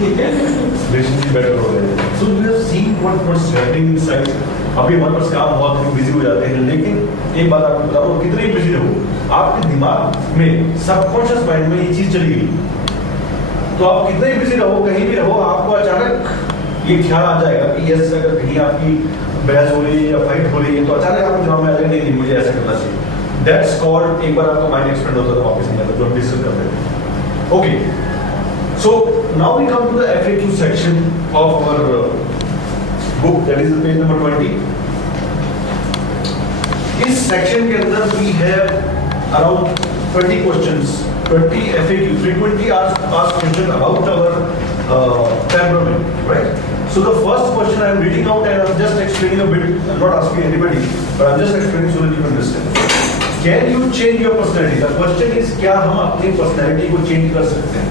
Relationship better हो रहे हैं। So we have seen what's happening inside. अभी हमारे पास काम बहुत बिजी हो जाते हैं, लेकिन एक बात आपको बता दो, कितने ही बिजी रहो आपके दिमाग में सबकॉन्शियस माइंड में ये चीज चली गई, तो आप कितने ही बिजी रहो, कहीं भी रहो, आपको अचानक ये ख्याल आ जाएगा कि यस, अगर कहीं आपकी बहस हो रही है या फाइट हो रही है तो अचानक आपको दिमाग में आ जाएगा नहीं मुझे ऐसा करना चाहिए। दैट्स कॉल्ड, एक बार आपका माइंड एक्सपेंड होता है तो वापस नहीं आता, जो हम डिस्कस कर रहे हैं। Okay, so now we come to the FAQ section of our book, that is page number 20. इस सेक्शन के अंदर we have around 20 questions, 20 FAQ, frequently asked question about our temperament, right? So the first question I am reading out and I am just explaining a bit. I am not asking anybody, but I am just explaining so that you understand. Can you change your personality? The question is, क्या हम अपनी personality को change कर सकते हैं?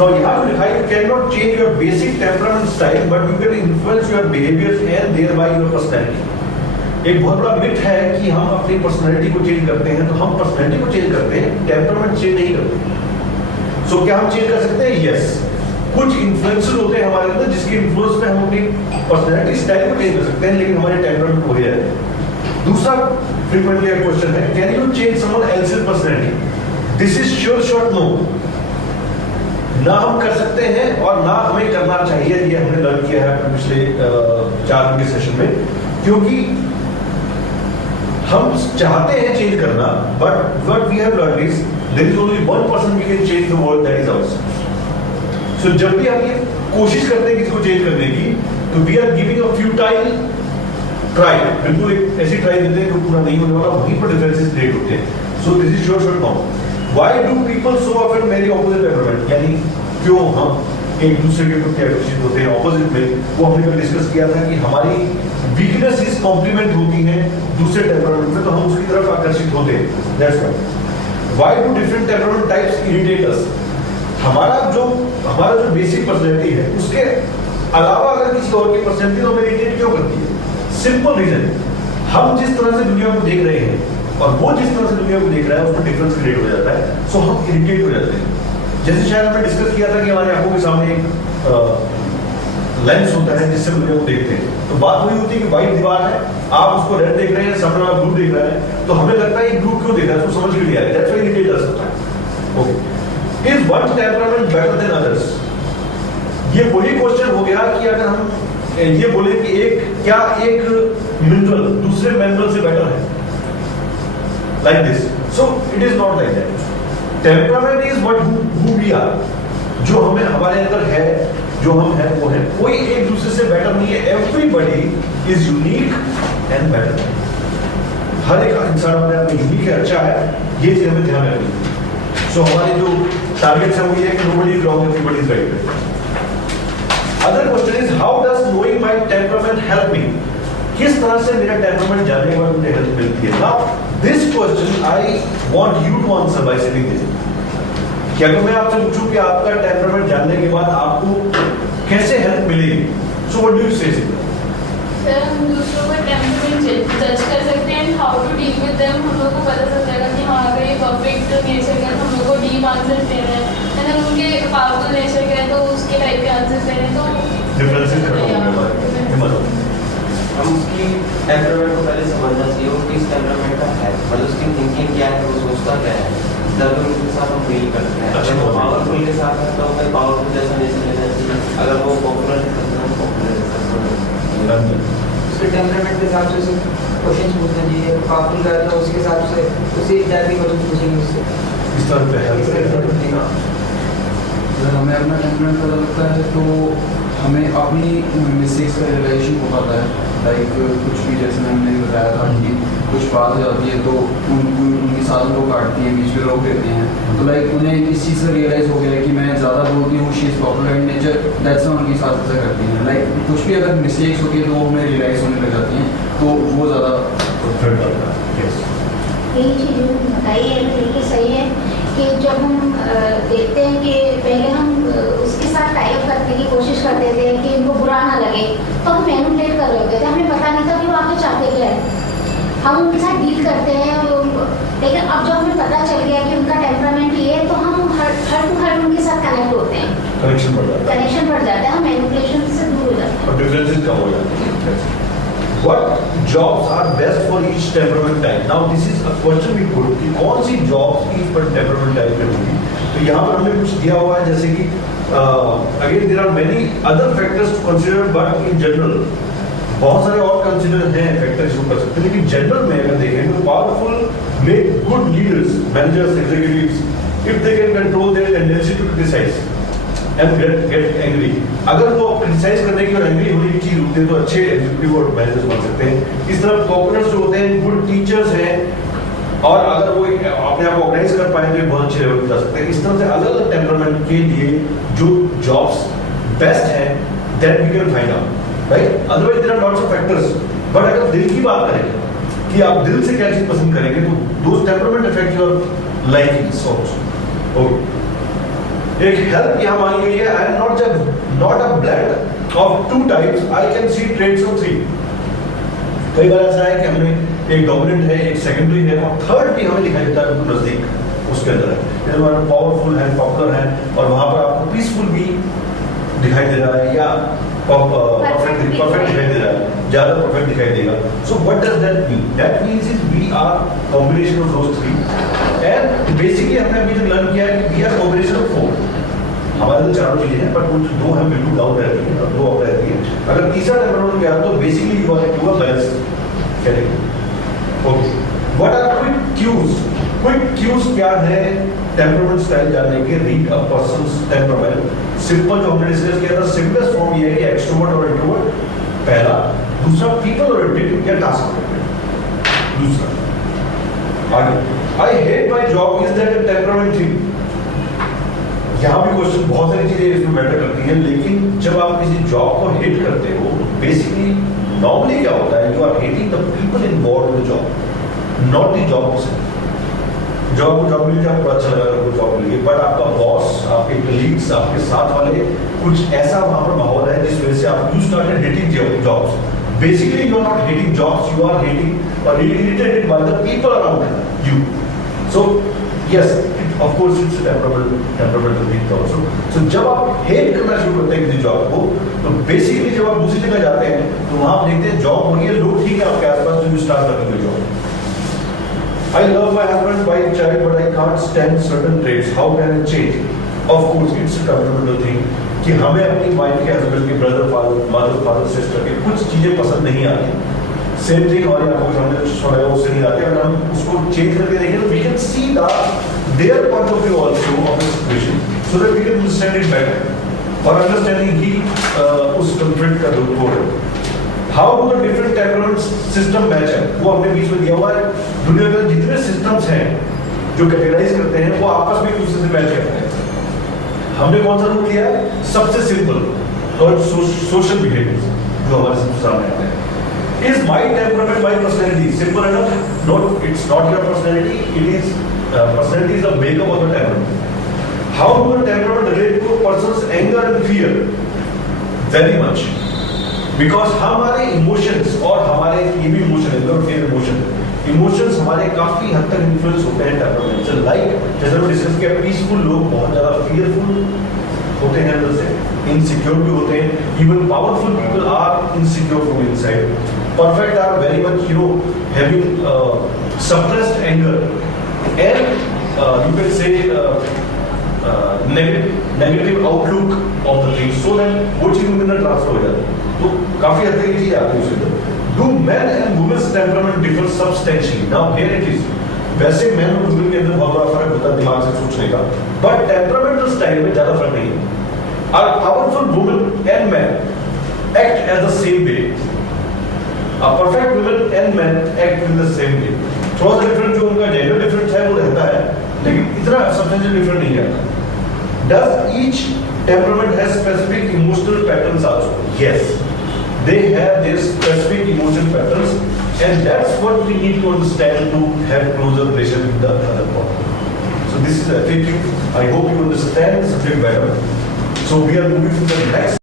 Now you have to decide, you cannot change your basic temperament style, but you can influence your behaviors and thereby your personality. एक बहुत बड़ा मिथ है कि हम अपनी पर्सनैलिटी को चेंज करते हैं, तो हम पर्सनैलिटी को चेंज करते हैं, टेम्परामेंट चेंज नहीं करते। सो क्या हम चेंज कर सकते हैं? यस, कुछ इन्फ्लुएंसर होते हैं हमारे अंदर जिसके इन्फ्लुएंस में हम अपनी पर्सनैलिटी स्टाइल को चेंज कर सकते हैं, लेकिन हमारे टेम्परामेंट हो जाए। दूसरा फ्रीक्वेंटली क्वेश्चन है, can you change someone else's personality? This is sure short no. ना हम कर सकते हैं और ना हमें करना चाहिए, ये हमने लर्न किया है अपने पिछले 4 दिन के सेशन में, क्योंकि हम चाहते हैं चेंज करना, but what we have learned is there is only one person we can change the world, that is ourself. So जब भी हम ये कोशिश करते हैं किसी को चेंज करने की, तो we are giving a futile try, बिल्कुल एक ऐसी ट्राई देते हैं जो पूरा नहीं होने वाला, वहीं पर डिफरेंसेस क्रिएट होते हैं। So this is sure short no. Why do people so often marry opposite temperament? यानी क्यों हम एक दूसरे के प्रति आकर्षित होते हैं ऑपोजिट में? वो हमने कल डिस्कस किया था कि हमारी वीकनेसेस कॉम्प्लीमेंट होती हैं दूसरे टेम्परामेंट में, तो हम उसकी तरफ आकर्षित होते हैं। That's why. Why do different temperament types irritate us? हमारा जो बेसिक पर्सनैलिटी है, उसके अलावा अगर किसी और की पर्सनैलिटी हमें इरिटेट क्यों करती है? सिंपल रीजन, हम जिस तरह से दुनिया को देख रहे हैं और वो जिस तरह से दुनिया को देख रहा है उसमें डिफरेंस क्रिएट हो जाता है, सो हम इरिटेट हो जाते हैं। जैसे शायद हमने डिस्कस किया था कि हमारी आंखों के सामने एक लेंस होता है जिससे दुनिया को देखते हैं, तो बात वही होती है कि व्हाइट दीवार है, आप उसको रेड देख रहे हैं, सामने वाला ब्लू देख रहा है, तो हमें लगता है ये ब्लू क्यों देख रहा है, तो समझ के लिए आया, दैट्स व्हाई इरिटेट कर सकता है। Okay, is one temperament better than others? ये वही क्वेश्चन हो गया कि अगर हम ये बोले कि क्या एक मिनरल दूसरे मिनरल से बेटर है, like this. So it is not like that. Temperament is what who we are. जो हमें हमारे अंदर है, जो हम हैं वो है, कोई एक दूसरे से बेटर नहीं है। Everybody is unique and better. हर एक इंसान अपने आप में यूनिक है, अच्छा है, ये चीज हमें ध्यान रखनी है। So हमारे जो टारगेट्स है वो ये है कि nobody is wrong, everybody is right. Other question is how does knowing my temperament help me? किस तरह से मेरा टेम्परामेंट जानने के बाद मुझे हेल्प मिलती है? Now this question I want you to answer by sitting there. क्या अगर मैं आपसे पूछूं कि आपका टेम्परामेंट जानने के बाद आपको कैसे हेल्प मिलेगी? So what do you say? Sir, हम दूसरों का टेम्परामेंट जज कर सकते हैं, how to deal with them. हम लोग को पता चल जाएगा कि हाँ, अगर ये परफेक्ट नेचर का हम लोग को डीप आंसर दे रहे हैं, अगर उनके पावरफुल नेचर का है तो उसके टाइप के आंसर दे रहे हैं, तो डिफरेंसेस मतलब हम उसकी टेम्परामेंट को पहले समझना चाहिए, वो किस टेम्परामेंट का है, मतलब उसकी थिंकिंग क्या है, वो सोचता क्या है, तब उनके साथ हम डील करते हैं। अगर वो पावरफुल के साथ है तो हमें पावरफुल जैसा नेचर लेना चाहिए, अगर वो पॉपुलर है तो हम पॉपुलर जैसा। उसके टेम्परामेंट के हिसाब से क्वेश्चन पूछना चाहिए, पावरफुल का है तो उसके हिसाब से उसी टाइप के क्वेश्चन पूछेंगे उससे, इस तरह पे हेल्प। अगर हमें अपना टेम्परामेंट पता लगता है तो हमें अपनी मिस्टेक्स का रियलाइजेशन हो पाता है। लाइक कुछ भी जैसे मैंने बताया था कि कुछ बात हो जाती है तो उनकी साधन को काटती हैं, बीच में रोक देते हैं, तो लाइक उन्हें इस चीज़ से रियलाइज़ हो गया कि मैं ज़्यादा बोलती हूँ, she is popular in nature, that's why उनकी साथ ऐसा करती हैं। लाइक कुछ भी अगर मिस्टेक्स होती है तो वो हमें रियलाइज़ होने लग जाती हैं, तो वो ज़्यादा यही चीज़ बताई है, बिल्कुल सही है कि जब हम देखते हैं कि पहले हम उसके साथ टाइप करने की कोशिश करते थे कि उनको बुरा ना लगे, तो हम मैनिपुलेट कर रहे होते थे, हमें पता नहीं था कि वो आगे चाहते क्या है, हम उनके साथ डील करते हैं। लेकिन अब जब हमें पता चल गया कि उनका टेम्परामेंट ये है, तो हम हर उनके साथ कनेक्ट होते हैं। कनेक्शन बढ़ जाता है कनेक्शन बढ़ जाता है, हम मैनिपुलेशन से दूर हो जाते हैं। और डिफरेंसेस कम हो जाते हैं. What jobs are best for each temperament type? Now this is a question we put कि कौन सी jobs each per temperament type में होगी. तो यहाँ पर हमने कुछ दिया हुआ है जैसे कि again there are many other factors to consider but in general बहुत सारे और कंसिडर हैं फैक्टर्स जो कर सकते हैं, लेकिन जनरल में अगर देखें तो powerful make good leaders, managers, executives if they can control their tendency to criticise and get angry. अगर वो क्रिटिसाइज करने की और एंग्री होने की चीज होती है तो अच्छे एग्जीक्यूटिव और मैनेजर्स बन सकते हैं. इस तरह कॉपरेटर्स जो होते हैं गुड टीचर्स हैं, और अगर वो अपने आप ऑर्गेनाइज कर पाए तो ये बहुत अच्छे लेवल पे जा सकते हैं. इस तरह से अलग अलग टेम्परामेंट के लिए जो जॉब्स बेस्ट हैं that we can find out, right. Otherwise there are lots of factors, but अगर दिल की बात करें कि आप दिल से क्या चीज पसंद करेंगे तो those temperament affect your likings also. Okay, एक हेल्प यहाँ मानी गई है. I am not a blend of two types, I can see traits of three. कई बार ऐसा है कि हमने एक डोमिनेंट है, एक सेकेंडरी है और थर्ड भी हमें दिखाई देता है बिल्कुल नजदीक उसके अंदर है. जैसे हमारा पावरफुल है, पॉपुलर है और वहां पर आपको पीसफुल भी दिखाई दे रहा है या परफेक्ट दिखाई दे रहा है, ज्यादा परफेक्ट दिखाई देगा. So what does that mean? That means is we are combination of those three. And basically हमने अभी तक लर्न किया है कि we are combination of four. हमारे तो चारों चीजें हैं, पर कुछ दो हम बिल्कुल डाउन रहती है और दो अप रहती है. अगर तीसरा टेम्परामेंट गया तो basically you are to a balance category. Okay, what are quick cues? Quick cues क्या है टेम्परामेंट स्टाइल जानने के? Read a person's temperament. Simple जो हमने डिस्कस किया था, सिंपलेस्ट फॉर्म ये है कि एक्सट्रोवर्ट और इंट्रोवर्ट पहला. दूसरा पीपल ओरिएंटेड या टास्क ओरिएंटेड. दूसरा आगे, I hate my job, is that a temperament thing? यहाँ भी क्वेश्चन बहुत सारी चीजें इसमें मैटर करती हैं, लेकिन जब आप किसी जॉब को हेट करते हो बेसिकली नॉर्मली क्या होता है, you are hating the people involved in the job, not the job itself. Job को जॉब मिल जाए आपको अच्छा लगा आपको जॉब मिल गई, बट आपका बॉस, आपके कलीग्स, आपके साथ वाले कुछ ऐसा वहां पर माहौल है जिस वजह से आप you started hating jobs. Basically you are not hating jobs, you are hating और irritated by the people around you. So yes, of course it's temperamental thing also. So जब आप हेट करना शुरू करते हैं किसी जॉब को तो बेसिकली जब आप दूसरी जगह जाते हैं तो वहां आप देखते हैं जॉब हो रही है, लोग ठीक है आपके आसपास, तो यू स्टार्ट करते हैं job. I love my husband, wife, child, but I can't stand certain traits. How can I change? Of course, it's a temperamental thing कि हमें अपनी वाइफ के हस्बैंड के brother father mother father sister के कुछ चीजें पसंद नहीं आती. सेम थिंग और आपको हमने सुना उससे नहीं आती. अगर हम उसको चेंज करके देखें तो we can see their point of view also of the situation so that we can understand it better और अंडरस्टैंडिंग ही उस कॉन्फ्लिक्ट का रूट है. How do the different temperament system match है, वो हमने बीच में दिया हुआ है. दुनिया के जितने सिस्टम्स हैं जो कैटेगराइज करते हैं वो आपस में एक दूसरे से मैच करते हैं. हमने कौन सा रूल लिया है? सबसे सिंपल और सोशल बिहेवियर जो हमारे सामने आते हैं. Is my temperament my personality? Simple enough. Not, it's not your personality, it is personality is the makeup of the temperament. How do the temperament relate to persons anger and fear? Very much, because हमारे emotions और हमारे ये भी emotion है और फिर emotions हमारे काफी हद तक इन्फ्लुएंस होते हैं टेम्परामेंट से. लाइक जैसे हमने डिस्कस किया, पीसफुल लोग बहुत ज्यादा फियरफुल होते हैं अंदर से, इनसिक्योर भी होते हैं. Even powerful people are insecure from inside. Perfect are very much having suppressed anger and you can say negative outlook of the thing so that वो चीज उनके अंदर ट्रांसफर हो जाती है. तो काफी हद तक ये चीज आती है उसके अंदर. Do man and women's temperament differ substantially? Now here it is. वैसे मैन और वुमेन के अंदर बहुत बड़ा फर्क होता है दिमाग से सोचने का, बट टेम्परामेंटल स्टाइल में ज्यादा फर्क नहीं है. Are powerful women and man act as the same way? A perfect women and men act in the same way. थोड़ा सा डिफरेंट जो उनका जेंडर डिफरेंस है वो रहता है, लेकिन इतना सब्सटेंशियल डिफरेंट नहीं रहता. Does each temperament has specific emotional patterns also? Yes, they have their specific emotional patterns, and that's what we need to understand to have closer relation with the other person. So this is a FAQ. I hope you understand the subject better. So we are moving to the next.